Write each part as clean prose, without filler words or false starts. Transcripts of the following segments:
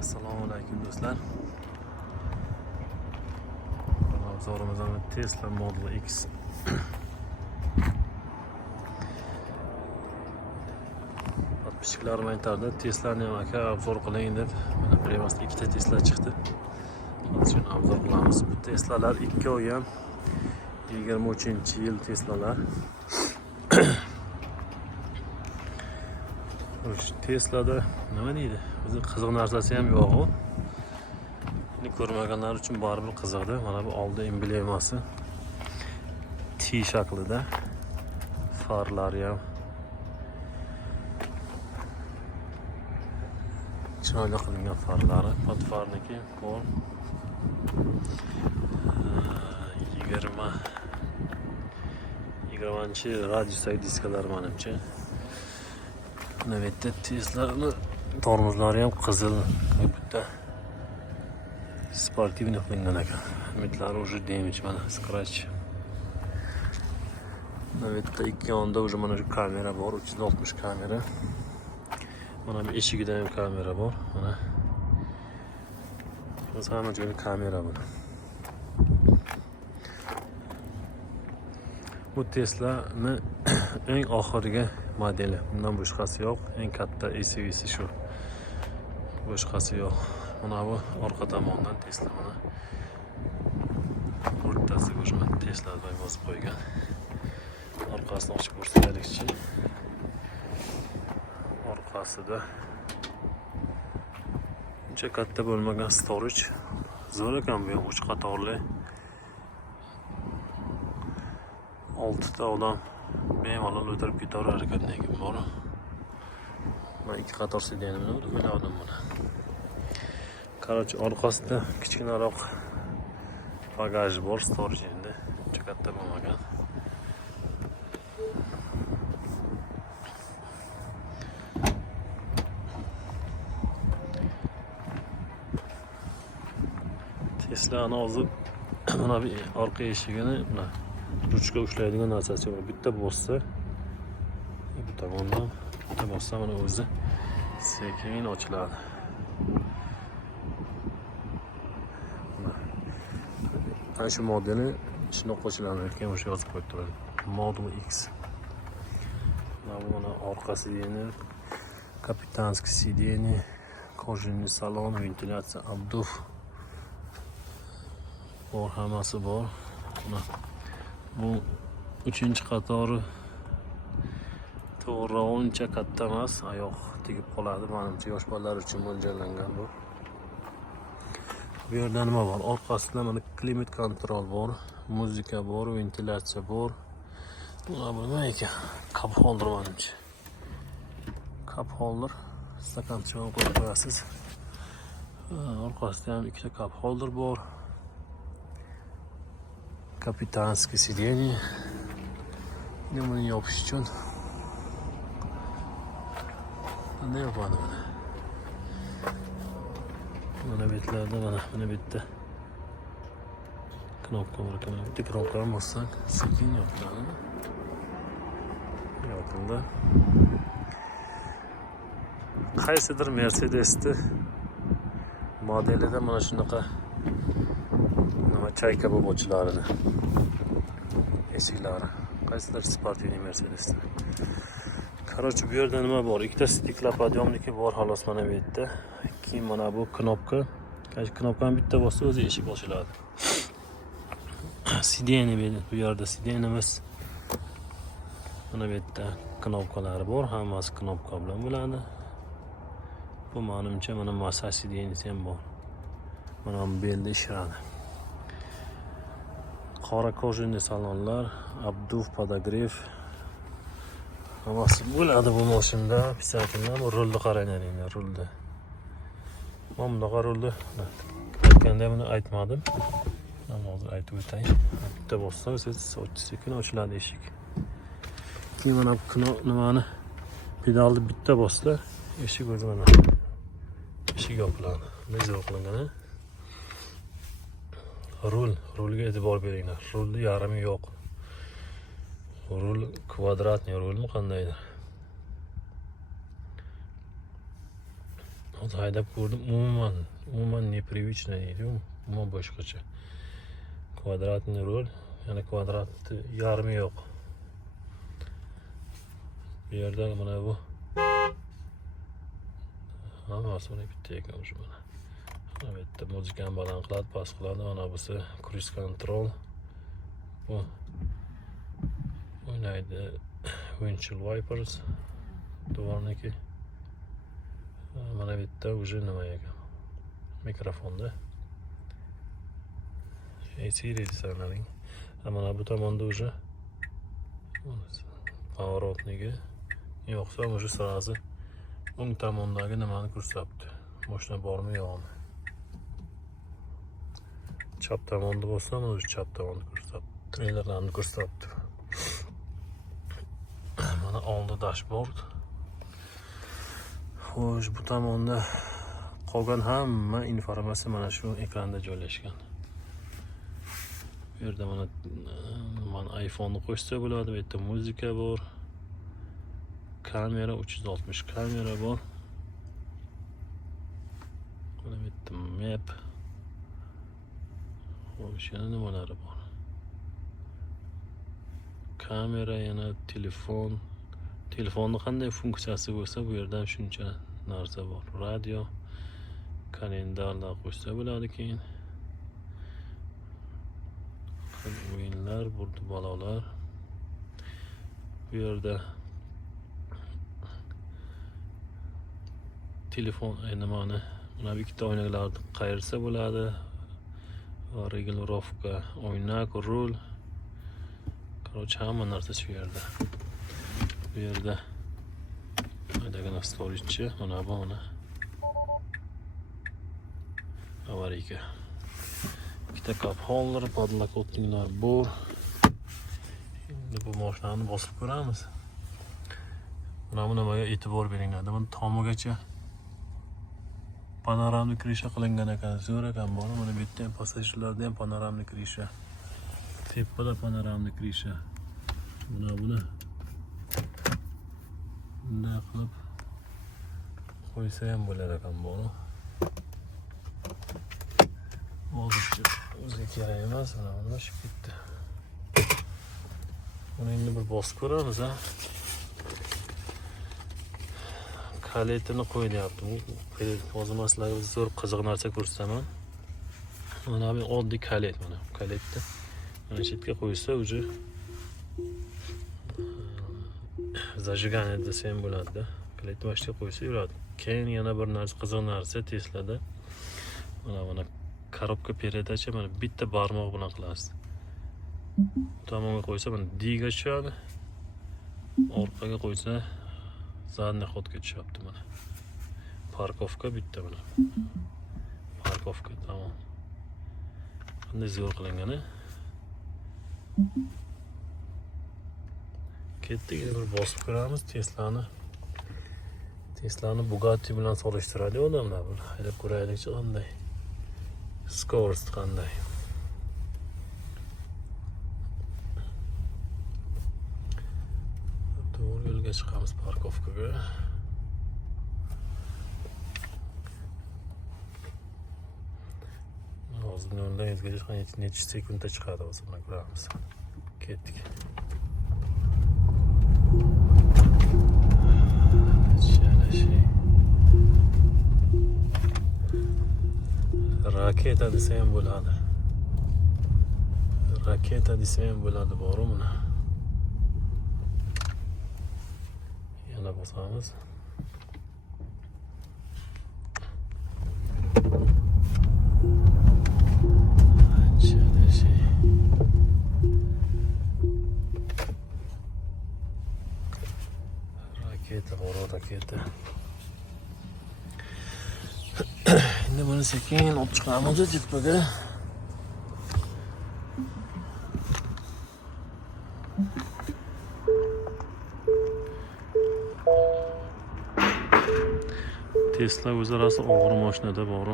Assalomu alaykum do'stlar. Obzorimizda Tesla Model X. Podpishchilarim aytardi, Tesla'ni ham aka obzor qiling deb. Mana bir emas, ikkita Tesla chiqdi. Hozir obzor qilamiz. Bu Teslalar ikkovi ham 23-yil Teslalar. Tesla'da nima deydi? O'zi qiziq narsasi ham yo'q-ku. Buni ko'rmaganlar uchun baribir qiziqdi. Mana bu oldi emblemasi T shaklida. Farlari ham chiroyli qilingan farlari. Podfarniki bor. 20 radiusdagi diskalar menimcha. Mana bu yerda Tesla'ning tormozlari ham qizil, bitta sportivniy qilingan ekan. Umidlari уже damage, mana scratch. Mana bu yerda ikki yonda уже mana shu kamera bor, 360 kamera. Mana bu eshigida ham kamera bor. Mana hamma joyda kamera bor. Bu Tesla'ni eng oxirgi modeli. Bundan boshqasi yo'q. Eng katta SUV'si shu. Boshqasi yo'q. Mana bu orqa tomondan Tesla mana o'rtasiga o'sha Tesla deb yozib qo'ygan. Orqasini ochib ko'rsataylikchi. Orqasida uncha katta bo'lmagan storage. Zo'r ekan bu ham 3 qatorli. 6 ta odam bemalol o'tirib ketaverar ekan bor. Men 2 qator sideni bilan o'yladim buni. Короче, orqasida kichkinaroq bagaj bor, storage endi. Uncha katta bo'lmagan. Tesla'ni hozir mana bu orqa eshigini mana ruchka ushlaydigan narsasi bor. Bitta bossa, bu tomondan bitta bossa mana o'zi sekin ochiladi. Ana shu modeli shunday qo'shilarkan o'sha yozib qo'yib turadi. Model X. Mana orqa sideni, kapitanskiy sideni, kожаный salon, ventilyatsiya, обдув bor, hammasi bor. Bu 3-qatori to'g'ri uncha katta emas, oyoq tegib qoladi. Menimcha yosh bolalar uchun mo'ljallangan bu. Bu yerda nima bor? Orqasida mana klimat kontrol bor, muzika bor, ventilyatsiya bor. Buna nima ekan? Cup holder menimcha. Cup holder, stakanchani qo'yib qo'yasiz. Orqasida ham ikkita cup holder bor. Kapitanskiy sideni. Buni yopish uchun qanday yopadi buni? Mana betlarda mana bitta knopka bor ekan. Bitta knopkani bossak sekin yopiladi. Yopildi. Qaysidir Mercedes'ni modelida mana shunaqa chayka bo'lib ochiladi. Eshiklari. Qaysidir sportivniy Mercedes'da. Короче, bu yerda nima bor? Ikkita stiklopodъемniki bor xolos mana bu yerda. Keyin mana bu knopka. Knopkani bitta bossa o'zi eshik ochiladi. Sideni bu yerda sidenimiz. Mana bu yerda knopkalari bor, hammasi knopka bilan bo'ladi. Bu menimcha mana massaj sidenisi ham bor. Mana bu belda ishlaydi. Qora kожаный salonlar, обдув, подогрев. Hammasi bo'ladi bu mashinada. Pisaklar, bu rulni qarang endi, rulni. Men bunaqa rulni aytganda buni aytmadim. Men hozir aytib o'tay. Bitta bossa sekin ochiladi eshik. Keyin mana nimani pedalni bitta bossa eshik o'zi mana eshik yopiladi. Nima qilingan? Rulga e'tibor beringlar. Rulni yarimi yo'q. Rul kvadratniy rulmi qandaydir. hozir haydab ko'rdim, umuman непривычно deydi, umuman boshqacha. Kvadratniy rul, ya'ni kvadratni yarmi yo'q. Bu yerda mana bu hammasi mana bitta ekan o'sha mana. Mana bu yerda muzikani baland qiladi, past qiladi, mana busi cruise control. Bu o'ynaydi windshield wipers, dvorniki. Mana bu yerda уже nima ekan? Mikrofonda. Siri desanlaring. Mana bu tomonda уже поворотники. Yo'qsa уже sразу o'ng tomondagi nimani ko'rsatdi. Mashina bormi yo'qmi? Chap tomonda bo'lsa, o'zi chap tomonni ko'rsatdi. Treylerlarni ko'rsatdi. Mana oldi dashbord. Xo'sh, bu tomonda qolgan hamma informatsiya mana shu ekranda joylashgan. Bu yerda mana iPhone'ni qo'shsa bo'ladi, bu yerda muzika bor. Kamera 360 kamera bor. Mana bu yerda map. Xo'sh, yana nimalari bor? Kamera, yana telefon. Telefonning qanday funksiyasi bo'lsa, bu yerdan shuncha narsa bor. Radio, kalendarlar qo'shsa bo'ladi keyin. O'yinlar, burada balolar. Bu yerda telefon nimani, mana bu ikkita oynalarni qayirsa bo'ladi. Regulirovka, oynak, rul. Короче, hamma narsa shu yerda. Bu yerda haydagina storage, mana bu mana. Avariyka. Ikkita cup holder, podlokotniklar bor. Endi bu mashinani bosib ko'ramiz. Mana bu nimaga e'tibor beringlar. Buni tomigacha panoramnik krisha qilingan ekan. Zo'r ekan buni. Mana bu yerda ham passajirlarda ham panoramnik krisha. Tepada panoramnik krisha. Buni bunday qilib qo'ysa ham bo'lar ekan buni. Hozircha o'ziga kerak emas, mana bunday shib ketdi. Buni endi bir bosib ko'ramiz, ha. Kaletini qo'y deyapti. Hozir men sizlarga zo'r qiziq narsa ko'rsataman. Mana bu oddiy kalet, mana kaletni mana shu yerga qo'ysa, уже zajigание desa ham bo'ladi-da. Kaletni mana shu yerga qo'ysa yuradi. Keyin yana bir narsa, qiziq narsa Tesla'da mana korobka передаcha mana bitta barmoq bilan qilasiz. Tomonga qo'ysa mana D ga tushadi. Orqaga qo'ysa задний ходga tushyapti mana. Parkovka bitta mana. Parkovka tamom. Qanday zo'r qilingan, a? Ketdik, bir bosib ko'ramiz Tesla'ni Bugatti bilan solishtiradi odamlar. Buni haydab ko'raylikchi qanday. Скорость qanday. To'g'ri yo'lga chiqamiz parkovkaga. Hozir yo'ldan yetkazish necha sekundda chiqadi, o'zini ko'ramiz. Ketdik. Raketa desa ham bo'ladi. Raketa desa ham bo'ladi, boru buni. Yana bosamiz. Raketa, boru raketa. Endi buni sekin olib chiqamiz tepaga. Tesla o'zi rosa og'ir mashinada bor.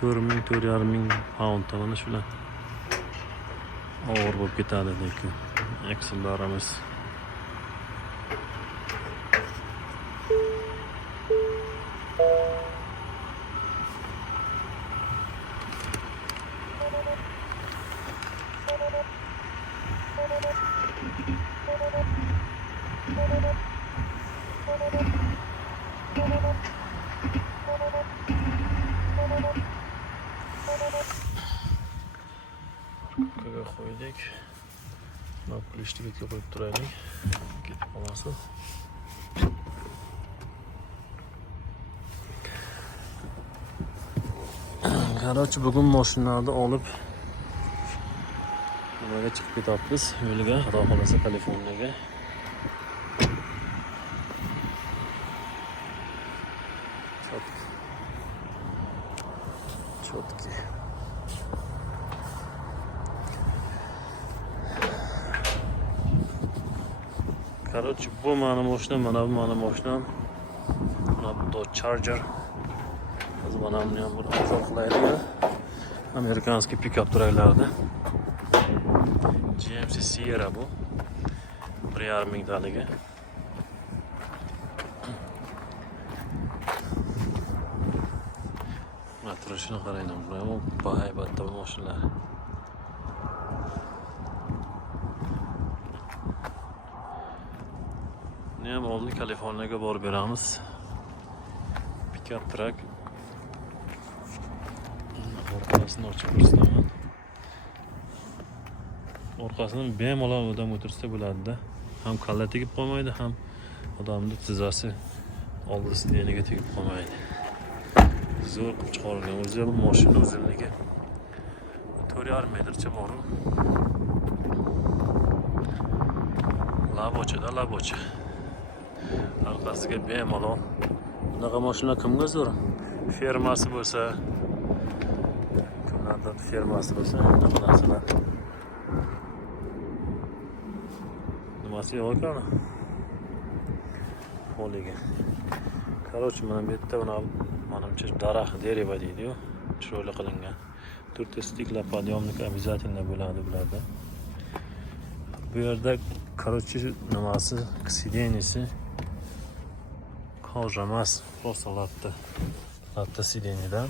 4,000 pound mana shular og'ir bo'lib ketadi lekin. Excel'larimiz. Ko'ga qo'ydik. Mana pulishtiga qo'yib turaylik. Ketib qolmasin. Qarorchi bugun mashinani olib nimaga chiqib ketyapmiz? Yo'lga, xudo xolasa Kaliforniyaga. Chotki. Короче, bu mani mashinam, mana bu mani mashinam. Mana bu Dodge Charger. Hozir mana buni ham bir ozoq qilaylik. Amerikanskiy pikap turaylardi. GMC Sierra bu. 1,5 mingdaligi. Mana turishini qarang, bu ham bahaybatda bu mashinalar. Buni ham oldin Kaliforniyaga borib beramiz. Pikap truck. Orqasini ochib ko'rsataman. Orqasidan bemalol odam o'tirsa bo'ladi-da. Ham kalla tegib qolmaydi, ham odamni tizzasi oldi sideniga tegib qolmaydi. Zo'r qilib chiqarilgan. O'zi bu mashina uzunligi 4,5 metrcha bor. Labochada labocha. Orqasiga bemalol. Bunaqa mashina kimga zo'r? Fermasi bo'lsa, kimlardir fermasi bo'lsa, bunaqa narsalar. Nimasi yo'q ekan? Holiga. Короче, mana bu yerda manimcha daraxt dereva deydi-yu, chiroyli qilingan. 4 stikla подъемник обязательно bo'ladi bularda. Bu yerda короче nimasi, sidenisi kojа emas, просто latta sideniyadan.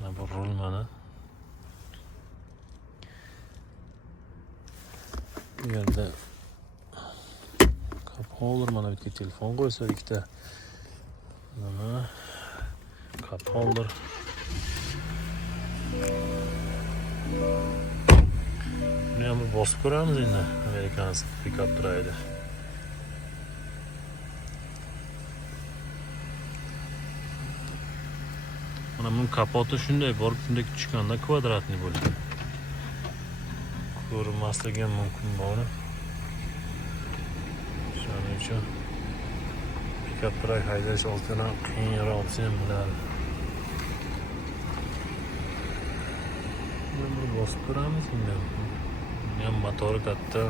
Mana bu rul mana. Bu yerda cup holder, mana bu yerga telefon qo'ysa, ikkita nima cup holder. Buni ham bosib ko'ramiz endi. Amerikanskiy pikap turaydi. Mana bunun kapoti shunday borib, shunday tushganda kvadratli bo'ladi. Ko'rinmasligi ham mumkin buni. Shuning uchun pikap truck haydash oltidan qiyinroq sen biladi. Buni bosib ko'ramiz endi. Buni ham motori katta,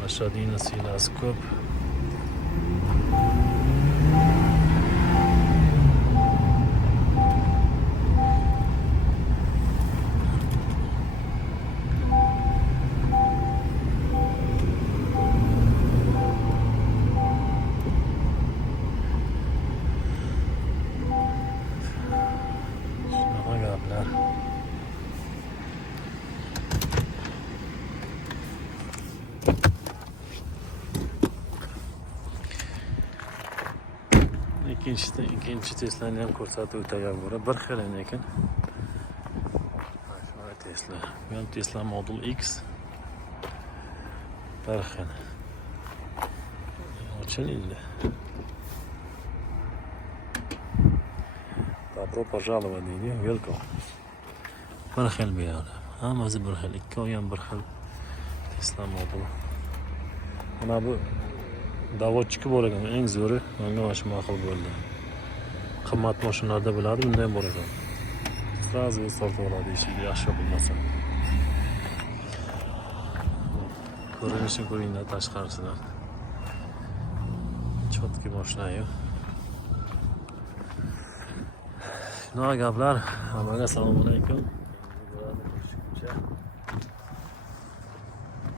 lashadina silasi ko'p. İkinci Tesla'ni ham ko'rsatib o'tagan bo'lib, bir xil ekan. Mana Tesla. Bu Tesla Model X. Bir xil. Ochildi. Добро пожаловать deydi, welcome. Bir xil bu yerda. Hammasi bir xil, ikkovi ham bir xil Tesla Model. Mana bu davodchiki bor ekan, eng zo'ri, menga mana shu ma'qul bo'ldi. Qimmat mashinalarda bo'ladi, bunda ham bor ekan. Sразу sortib oladi, eshigi yaxshi bo'lmasa. Ko'rinishini ko'ringlar tashqarisidan. Chotki mashina-yu. Nima gaplar? Hammaga assalomu alaykum.